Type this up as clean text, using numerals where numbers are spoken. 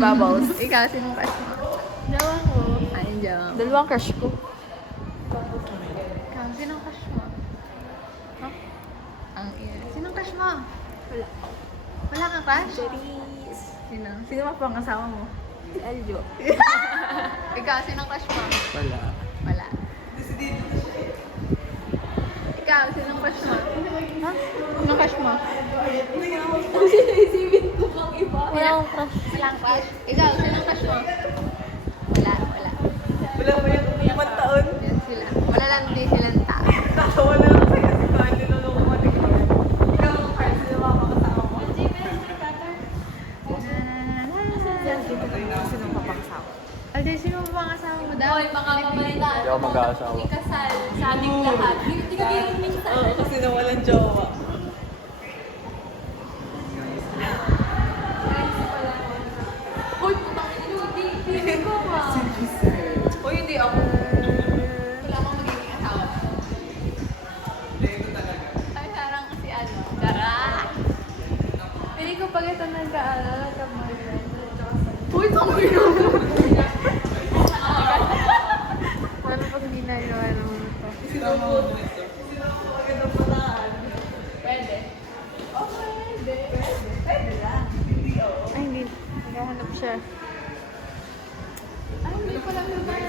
Bubbles. Ikaw, sinong crush mo? Jawa ko. Ayun, Jam. Dalawang crush ko. Ikaw, sinong crush mo? Huh? Ang iya. Sinong crush mo? Wala. Wala kang crush? Cherise. Sino? Sino ba pang asawa mo? Si Aljo. Ikaw, sinong crush mo? Wala. Wala. Ikaw, sinong crush mo? Ha? Sinong crush mo? Sinisipin ko pang iba. Wala akong crush. Walang crush. Ikaw, sinong crush mo? Wala, wala. Wala mo yung 5 taon. Yan sila. Wala lang din silang tao. Nakawa na lang kasi kasi baka niloloko mo din ko. Ikaw ang card, sino mga makasama mo? Sino mapakasama? Alday, sino ba pang asawa mo daw? Hoy, mga pamalitaan. Hindi ako mag-aasawa. Ikasal. Sa aming lahat. Hindi ka din minsan. Oo, kasi nawalan jowa. Hoy, putang ina. Hindi ko ba? Uy, hindi ako. Wala akong magiging asawa. Ay, parang si ano. Dara! Pili ko pag ito nag-aaral, nag-boyfriend. Uy, tangin na! Paano pag hindi na naman ito? Sino mo? Sino mo magandang pataan? Pwede. Pwede lang. Hindi ako. Ay, hindi. Naghahanap siya. Ay, hindi ko lang naman.